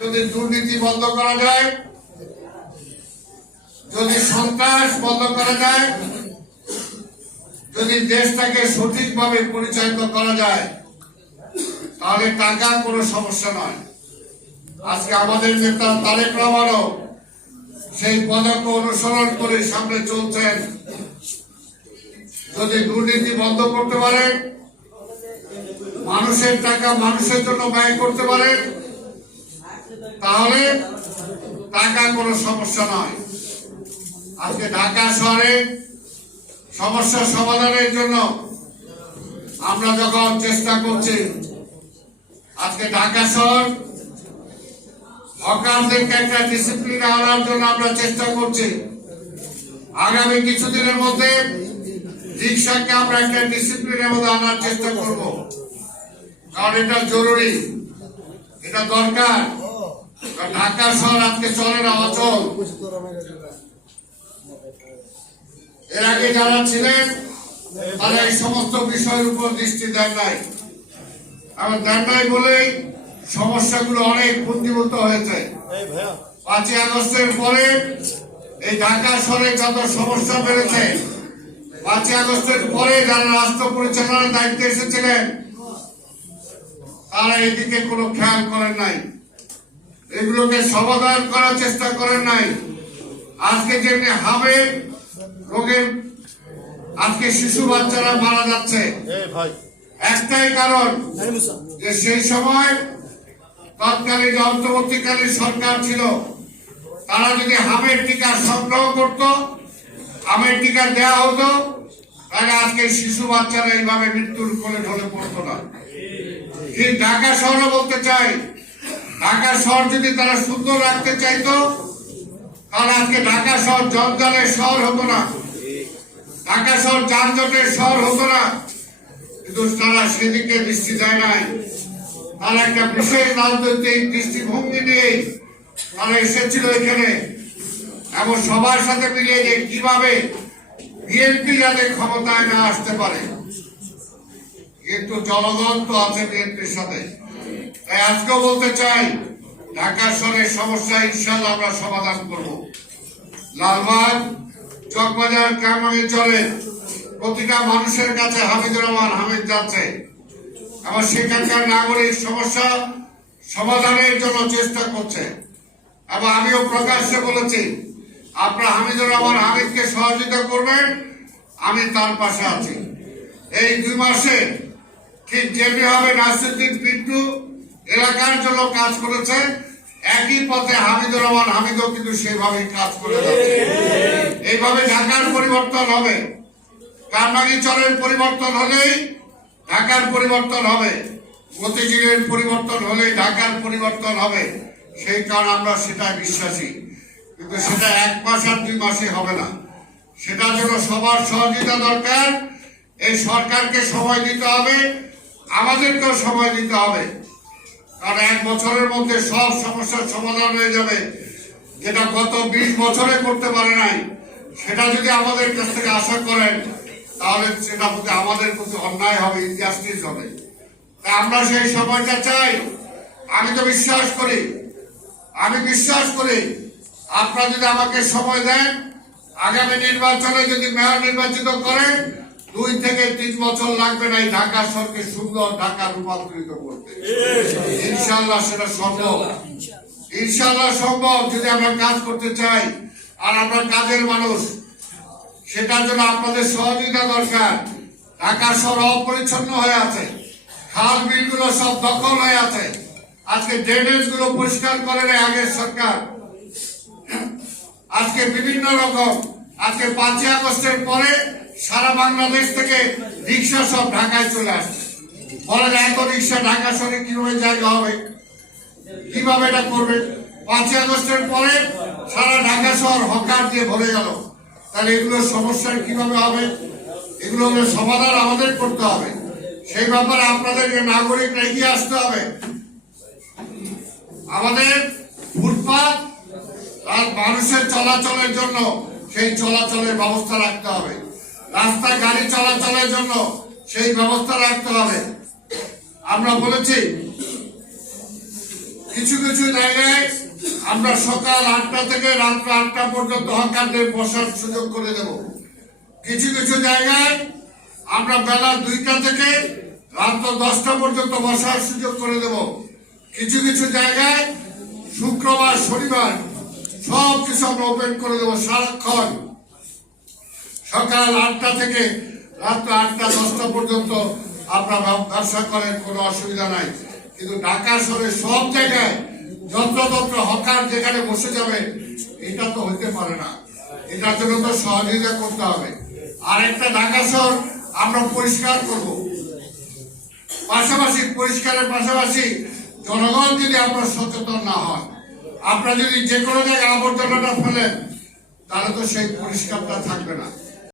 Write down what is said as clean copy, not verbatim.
যদি দুর্নীতি বন্ধ করা যায়, যদি সন্ত্রাস বন্ধ করা যায়, যদি দেশটাকে সঠিকভাবে পরিচালিত করা যায়, তাহলে টাকা কোনো সমস্যা নয়। আজকে আমাদের নেতা তারেক রহমানও সেই পদক অনুসরণ করে সামনে চলছেন। যদি দুর্নীতি বন্ধ করতে পারেন, মানুষের টাকা মানুষের জন্য ব্যয় করতে পারেন, তাহলে টাকা কোনো সমস্যা নয়। আজকে ঢাকা শহরে সমস্যা সমাধানের জন্য আমরা যখন চেষ্টা করছি, আজকে ঢাকা শহর হকারদেরকে একটা ডিসিপ্লিন আনার জন্য আমরা চেষ্টা করছি। আগামী কিছুদিনের মধ্যে রিক্সাকে আমরা একটা ডিসিপ্লিনের মধ্যে আনার চেষ্টা করব, কারণ এটা জরুরি, এটা দরকার। ঢাকা শহর আজকে চলে না, অচল। এর আগে যারা ছিলেন তারা এই সমস্ত বিষয়ের উপর দৃষ্টি দেন নাই, এবং দেন নাই বলেই সমস্যাগুলো অনেক পুঞ্জীভূত হয়েছে। 5ই আগস্টের পরে এই ঢাকা শহরে যত সমস্যা বেড়েছে, 5ই আগস্টের পরে যারা রাষ্ট্র পরিচালনার দায়িত্বে এসেছিলেন তারা এদিকে কোনো খেয়াল করেন নাই, এগুলোকে সমাধান করার চেষ্টা করেন নাই। আজকে যেমনি হাবের রোগের আজকে শিশু বাচ্চারা মারা যাচ্ছে, একটাই কারণ যে সেই সময় তৎকালীন অন্তর্বর্তীকালীন সরকার ছিল, তারা যদি হামের টিকা সংগ্রহ করত, হামের টিকা দেওয়া হতো, তাহলে আজকে শিশু বাচ্চারা এইভাবে মৃত্যুর কোলে ঢলে পড়তো না। ঠিক ঢাকা শহরও বলতে চাই, ঢাকা শহর যদি তারা সুন্দর রাখতে চাইতো, তাহলে আজকে ঢাকা শহর জঞ্জালের শহর হতো না, ঢাকা শহর যানজটের শহর হতো না। কিন্তু তারা সেদিকে দৃষ্টি দেয় নাই। তারা একটা বিশেষ রাজনৈতিক দৃষ্টিভঙ্গি নিয়ে তারা এসেছিল এখানে, এবং সবার সাথে মিলিয়ে যে কিভাবে বিএনপি যাতে ক্ষমতায় না আসতে পারে। কিন্তু জনগণ তো আছে বিএনপির সাথে। তাই আজকেও বলতে চাই, ঢাকা শহরের সমস্যা ইনশাআল্লাহ আমরা সমাধান করব। লালবাগ চকবাজার কামাঙ্গি চলে প্রতিটা মানুষের কাছে হামিদুর রহমান হামিদ যাচ্ছে, এবং সেখানকার নাগরিক সমস্যা সমাধানের জন্য চেষ্টা করছে। এবং আমিও প্রকাশ্যে বলেছি, আপনারা হামিদুর রহমান হামিদকে সহযোগিতা করবেন, আমি তার পাশে আছি। এই 2 মাসে ঠিক যেভাবে নাসিরউদ্দিন পিন্টু এলাকার জন্য কাজ করেছে, একই পথে হামিদুর রহমান হামিদও কিন্তু সেভাবে কাজ করে যাচ্ছে। এইভাবে ঢাকার পরিবর্তন হবে, কারমাঙ্গি চরের পরিবর্তন হলেই ঢাকার পরিবর্তন হবে, মতিঝিলের পরিবর্তন হলেই ঢাকার পরিবর্তন হবে। সেই কারণে আমরা সেটা বিশ্বাসী। কিন্তু সেটা 1 মাস আর 2 মাসে হবে না, সেটার জন্য সবার সহযোগিতা দরকার। এই সরকারকে সময় দিতে হবে, আমাদেরকেও সময় দিতে হবে, কারণ 1 বছরের মধ্যে সব সমস্যার সমাধান হয়ে যাবে। যেটা গত 20 বছরে করতে পারে নাই, সেটা যদি আমাদের কাছ থেকে আশা করেন, তাহলে সেটা প্রতি আমাদের প্রতি অন্যায় হবে, ইনজাস্টিস হবে। তাই আমরা সেই সময়টা চাই। আমি তো বিশ্বাস করি, আপনারা যদি আমাকে সময় দেন, আগামী নির্বাচনে যদি মেয়র নির্বাচিত করেন, 2 থেকে 3 বছর লাগবে না এই ঢাকা শহরকে সুন্দর ঢাকা রূপান্তরিত করতে। ইনশাআল্লাহ সেটা সম্ভব, ইনশাআল্লাহ সম্ভব, যদি আমরা কাজ করতে চাই। আর আমরা কাজের মানুষ, সেটার জন্য আপনাদের সহযোগিতা দরকার। ঢাকা শহর অপরিচ্ছন্ন হয়ে আছে, খাল বিলগুলো সব দখল হয়ে আছে। আজকে ড্রেনেজ গুলো পরিষ্কার করে নেয় আগের সরকার। আজকে বিভিন্ন রকম, আজকে 5ই আগস্টের পরে সারা বাংলাদেশ থেকে রিক্সা সব ঢাকায় চলে আসছে। বলেন এত রিক্সা ঢাকা শহরে কিভাবে জায়গা হবে, কিভাবে এটা করবে? 5ই আগস্টের পরে সারা ঢাকা শহর হকার দিয়ে ভরে গেল। তাহলে এগুলোর সমস্যা কিভাবে হবে? এগুলোর সমাধান আমাদের করতে হবে। সেই ব্যাপারে আপনাদেরকে নাগরিকরা এগিয়ে আসতে হবে। আমাদের ফুটপাত আর মানুষের চলাচলের জন্য সেই চলাচলের ব্যবস্থা রাখতে হবে, রাস্তায় গাড়ি চলাচলের জন্য সেই ব্যবস্থা রাখতে হবে। আমরা বলেছি কিছু কিছু জায়গায় আমরা সকাল 8টা থেকে রাত্র 8টা পর্যন্ত হকারদের বসার সুযোগ করে দেব। কিছু কিছু জায়গায় আমরা বেলা 2টা থেকে রাত্র 10টা পর্যন্ত বসার সুযোগ করে দেব। কিছু কিছু জায়গায় শুক্রবার শনিবার সব কিছু আমরা ওপেন করে দেবো সারাক্ষণ, সকাল 8টা থেকে রাত্র 8টা 10টা পর্যন্ত আপনারা ব্যবসা করেন, কোনো অসুবিধা নাই। কিন্তু ঢাকা শহরে সব জায়গায় যত্রতত্র হকার যেখানে বসে যাবে, এটা তো হইতে পারে না। এটার জন্য তো সহযোগিতা করতে হবে। আর একটা ঢাকা শহর আমরা পরিষ্কার করব, পাশাপাশি পরিষ্কারের পাশাপাশি জনগণ যদি আমরা সচেতন না হয়, আপনারা যদি যে কোনো জায়গায় আবর্জনাটা ফেলেন, তাহলে তো সেই পরিষ্কারটা থাকবে না।